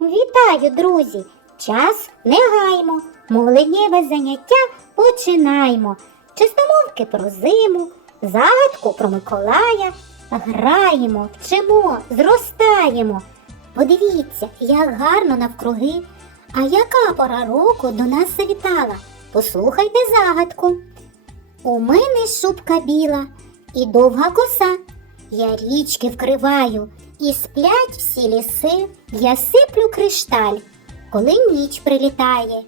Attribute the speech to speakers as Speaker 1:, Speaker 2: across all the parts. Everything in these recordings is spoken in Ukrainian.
Speaker 1: Вітаю, друзі! Час не гаймо, молоднєве заняття починаємо. Чистомовки про зиму, загадку про Миколая. Граємо, вчимо, зростаємо. Подивіться, як гарно навкруги. А яка пора року до нас завітала? Послухайте загадку. У мене шубка біла і довга коса. Я річки вкриваю, і сплять всі ліси, я сиплю кришталь, коли ніч прилітає,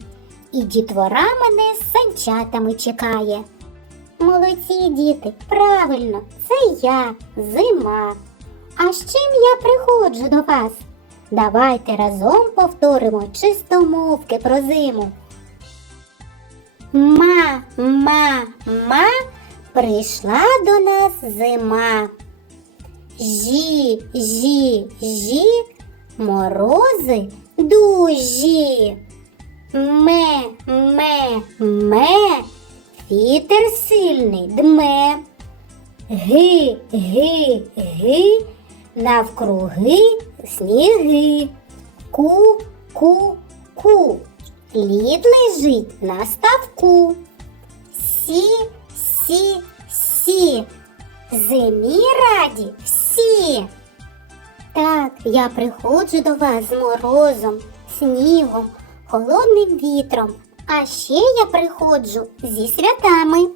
Speaker 1: і дітвора мене з санчатами чекає. Молодці діти, правильно, це я, зима. А з чим я приходжу до вас? Давайте разом повторимо чистомовки про зиму. Ма, ма, ма, прийшла до нас зима. Жі, жі, жі, морози дужі. Ме, ме, ме, вітер сильний дме. Ги, ги, ги, навкруги сніги. Ку, ку, ку, лід лежить на ставку. Сі, сі, сі, зимі раді всі. Так, я приходжу до вас з морозом, снігом, холодним вітром, а ще я приходжу зі святами.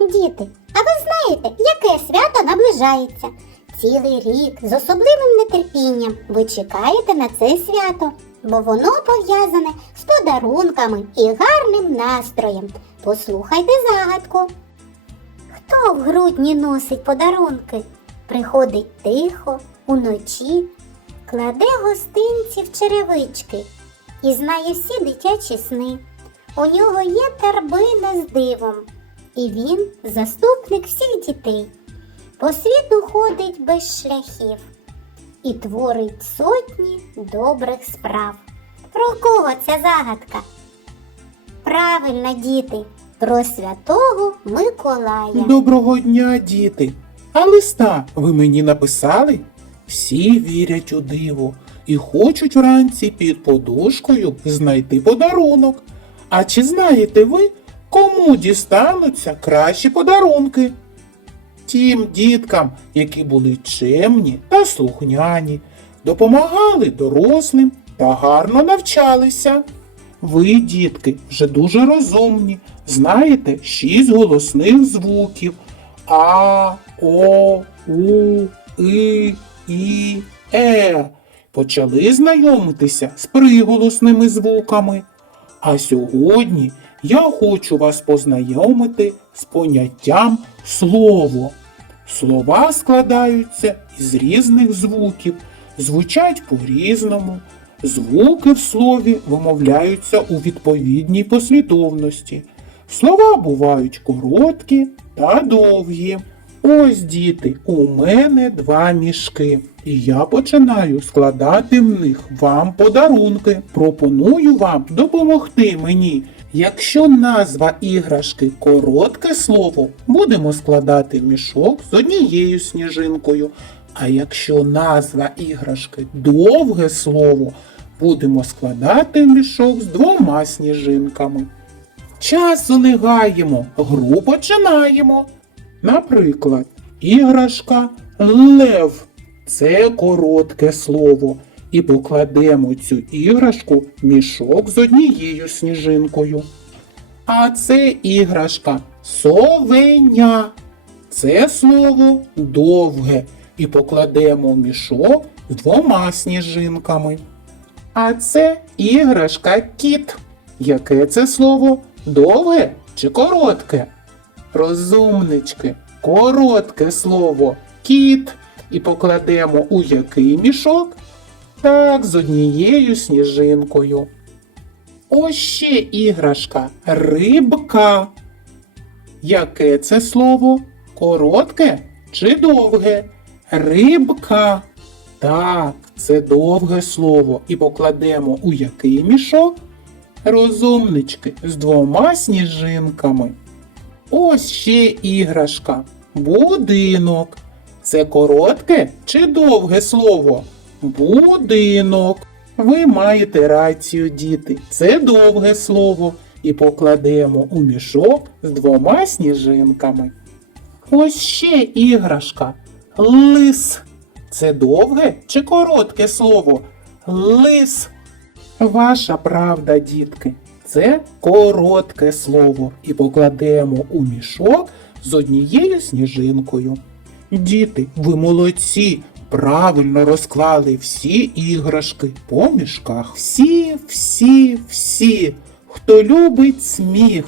Speaker 1: Діти, а ви знаєте, яке свято наближається? Цілий рік з особливим нетерпінням ви чекаєте на це свято, бо воно пов'язане з подарунками і гарним настроєм. Послухайте загадку. Хто в грудні носить подарунки? Приходить тихо, уночі, кладе гостинці в черевички і знає всі дитячі сни. У нього є тербина з дивом, і він заступник всіх дітей. По світу ходить без шляхів і творить сотні добрих справ. Про кого ця загадка? Правильно, діти, про святого Миколая.
Speaker 2: Доброго дня, діти! А листа ви мені написали? Всі вірять у диво і хочуть вранці під подушкою знайти подарунок. А чи знаєте ви, кому дістануться кращі подарунки? Тим діткам, які були чемні та слухняні, допомагали дорослим та гарно навчалися. Ви, дітки, вже дуже розумні, знаєте шість голосних звуків А, О, У, И, І, Е. Почали знайомитися з приголосними звуками. А сьогодні я хочу вас познайомити з поняттям слово. Слова складаються із різних звуків, звучать по-різному. Звуки в слові вимовляються у відповідній послідовності. Слова бувають короткі та довгі. Ось, діти, у мене два мішки, і я починаю складати в них вам подарунки. Пропоную вам допомогти мені. Якщо назва іграшки коротке слово, будемо складати мішок з однією сніжинкою. А якщо назва іграшки довге слово, будемо складати мішок з двома сніжинками. Часу не гаємо, гру починаємо. Наприклад, іграшка лев це коротке слово. І покладемо цю іграшку мішок з однією сніжинкою. А це іграшка совеня. Це слово довге. І покладемо мішок з двома сніжинками. А це іграшка кіт. Яке це слово? Довге чи коротке? Розумнички, коротке слово кіт. І покладемо у який мішок? Так, з однією сніжинкою. Ось ще іграшка рибка. Яке це слово? Коротке чи довге? Рибка. Так, це довге слово. І покладемо у який мішок? Розумнички з двома сніжинками. Ось ще іграшка. Будинок. Це коротке чи довге слово? Будинок. Ви маєте рацію, діти. Це довге слово. І покладемо у мішок з двома сніжинками. Ось ще іграшка. Лис. Це довге чи коротке слово? Лис. Ваша правда, дітки. Це коротке слово. І покладемо у мішок з однією сніжинкою. Діти, ви молодці! Правильно розклали всі іграшки по мішках. Всі, всі, всі, хто любить сміх,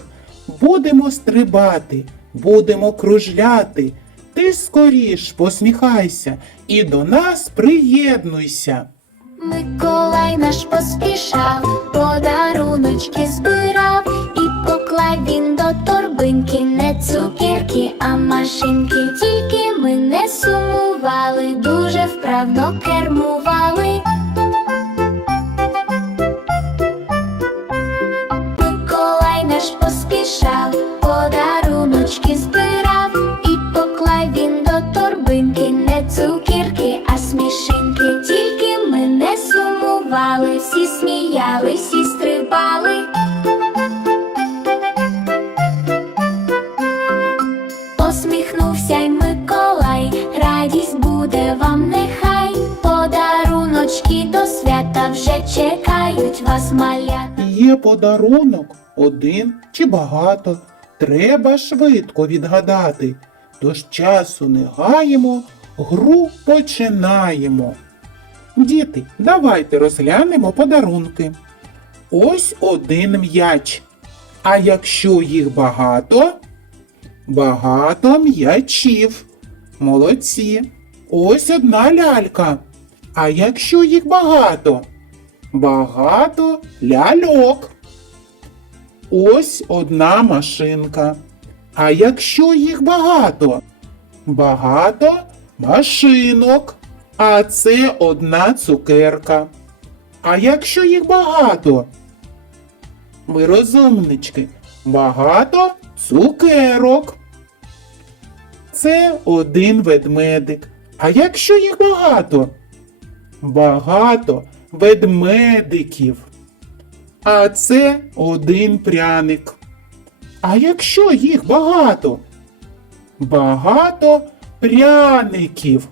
Speaker 2: будемо стрибати, будемо кружляти. Ти скоріш посміхайся і до нас приєднуйся.
Speaker 3: Миколай наш поспішав, подаруночки збирав, і поклав він до торбинки не цукерки, а машинки. Тільки ми не сумували, дуже вправно кермували. Миколай наш поспішав, подаруночки збирав, і поклав він до торбинки не цукерки, а смішинки. Всі стрибали. Посміхнувся й Миколай, радість буде вам нехай. Подаруночки до свята вже чекають вас малята.
Speaker 2: Є подарунок один чи багато. Треба швидко відгадати. Тож часу не гаємо, гру починаємо. Діти, давайте розглянемо подарунки. Ось один м'яч. А якщо їх багато, багато м'ячів. Молодці. Ось одна лялька. А якщо їх багато, багато ляльок. Ось одна машинка. А якщо їх багато? Багато машинок. А це одна цукерка. А якщо їх багато? Ви розумнички. Багато цукерок. Це один ведмедик. А якщо їх багато? Багато ведмедиків. А це один пряник. А якщо їх багато? Багато пряників.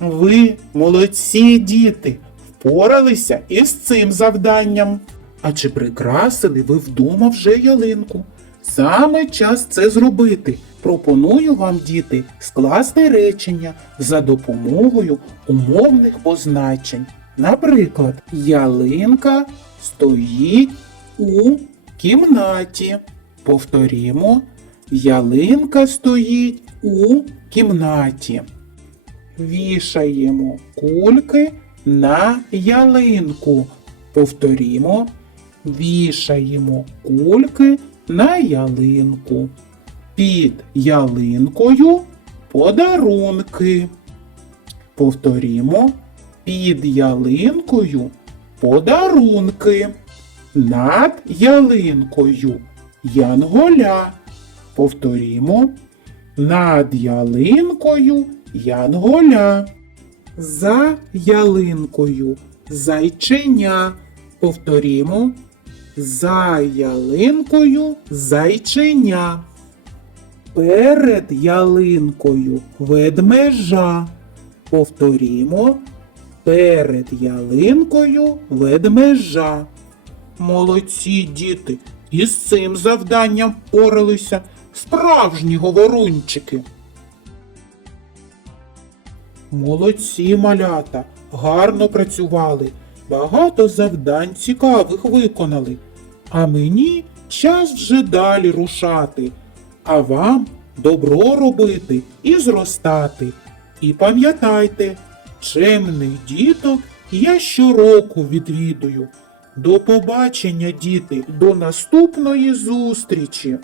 Speaker 2: Ви, молодці діти, впоралися із цим завданням. А чи прикрасили ви вдома вже ялинку? Саме час це зробити. Пропоную вам, діти, скласти речення за допомогою умовних позначень. Наприклад, ялинка стоїть у кімнаті. Повторімо, ялинка стоїть у кімнаті. Вішаємо кульки на ялинку. Повторімо, вішаємо кульки на ялинку. Під ялинкою подарунки. Повторімо, під ялинкою подарунки. Над ялинкою янголя. Повторімо, над ялинкою янголя. За ялинкою зайченя. Повторімо, за ялинкою зайченя. Перед ялинкою ведмежа. Повторімо, перед ялинкою ведмежа. Молодці діти, із цим завданням впоралися справжні говорунчики. Молодці малята, гарно працювали, багато завдань цікавих виконали. А мені час вже далі рушати, а вам добро робити і зростати. І пам'ятайте, чемний діток я щороку відвідую. До побачення, діти, до наступної зустрічі!